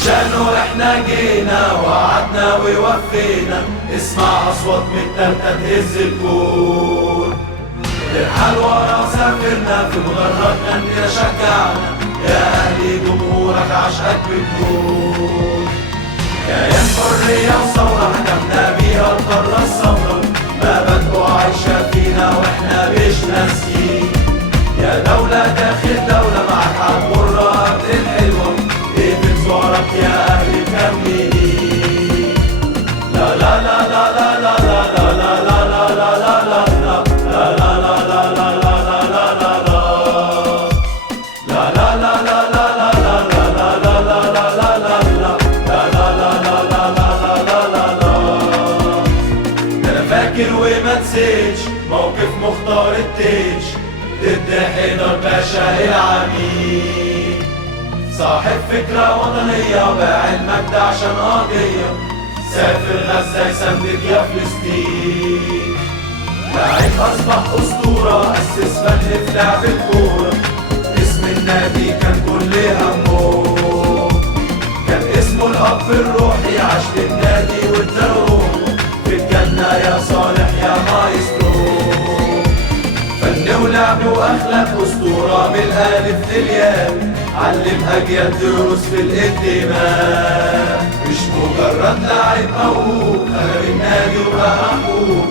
عشانه احنا جينا وعدنا ووفينا. اسمع اصوات متلتة تهز الكون، نرحل ورا سافرنا في مدرجنا اننا شجعنا. يا اهلي جمهورك عشقك بجنون، كيان حرية وثورة حكمنا بيها القارة السمرا. مبادئه عايشة فينا واحنا مش ناسيين. يا دولة داخل دولة معاك هتمر قبل الحلوة. ايه بتزورك يا اهلي مكملين. لا لا لا لا لا لا لا لا لا لا لا لا وما نسيتش موقف مختار التيج ضد حيدر باشا العميد. صاحب فكرة وطنية وباع المجد عشان قضية. سافر غزة يساندك يا فلسطين. لاعب أصبح أسطورة أسس فن في لعب الكورة. اسم النادي كان كل همه، كان اسمه الأب الروحي. عاش للنادي واداله روحه في الجنة يا صالح يا مايسترو. فن ولعب وأخلاق أسطورة من الألف للياء. علم أجيال دروس في الانتماء. مش مجرد لاعب موهوب، خرج النادي وبقى محبوب.